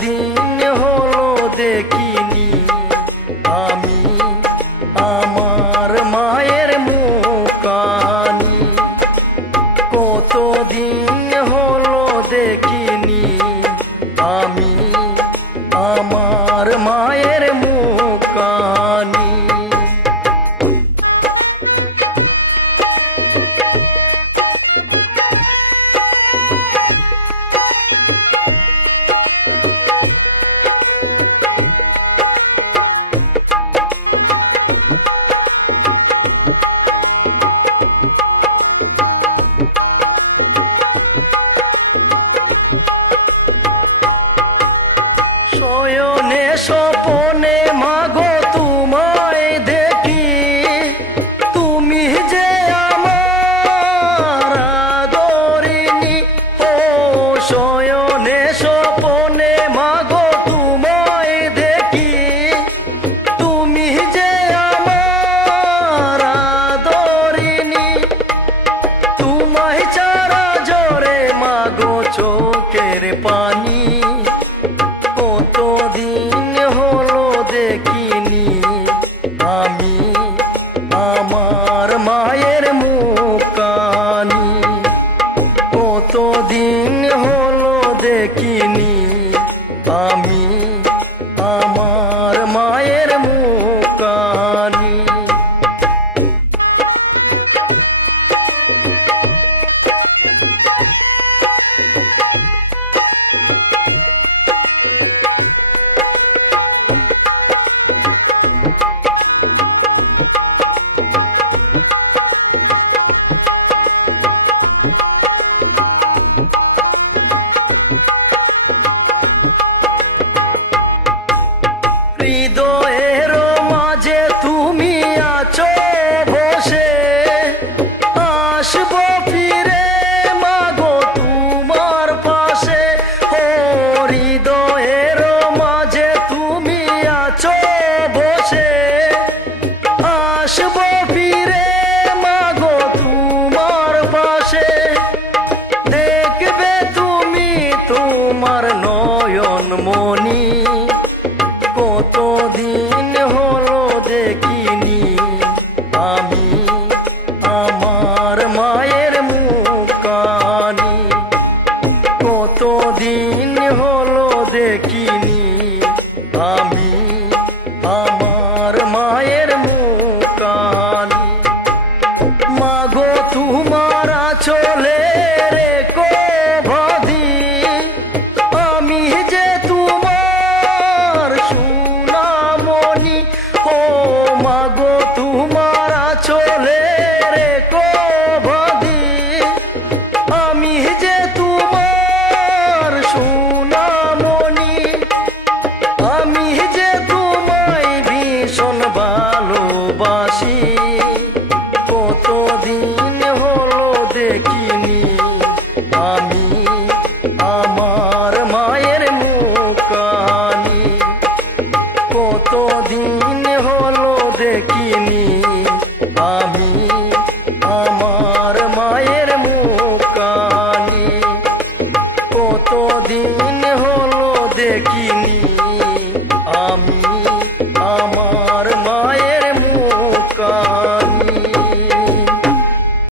दिन हो देखी মনে মাগো তোমায় দেখি। তুমি যে আমার দরিনি ও দিন হলো দেখিনি আমি। দেখিনি আমি আমার মায়ের মুখানি মাগো, তোমার চলে কো ভাদি আমি যে তোমার সুনামনি ও মাগো করে কিনি। আমি আমার মায়ের মুখানি কতদিন হলো দেখিনি। আমি আমার মায়ের মুখানি কতদিন হলো দেখিনি।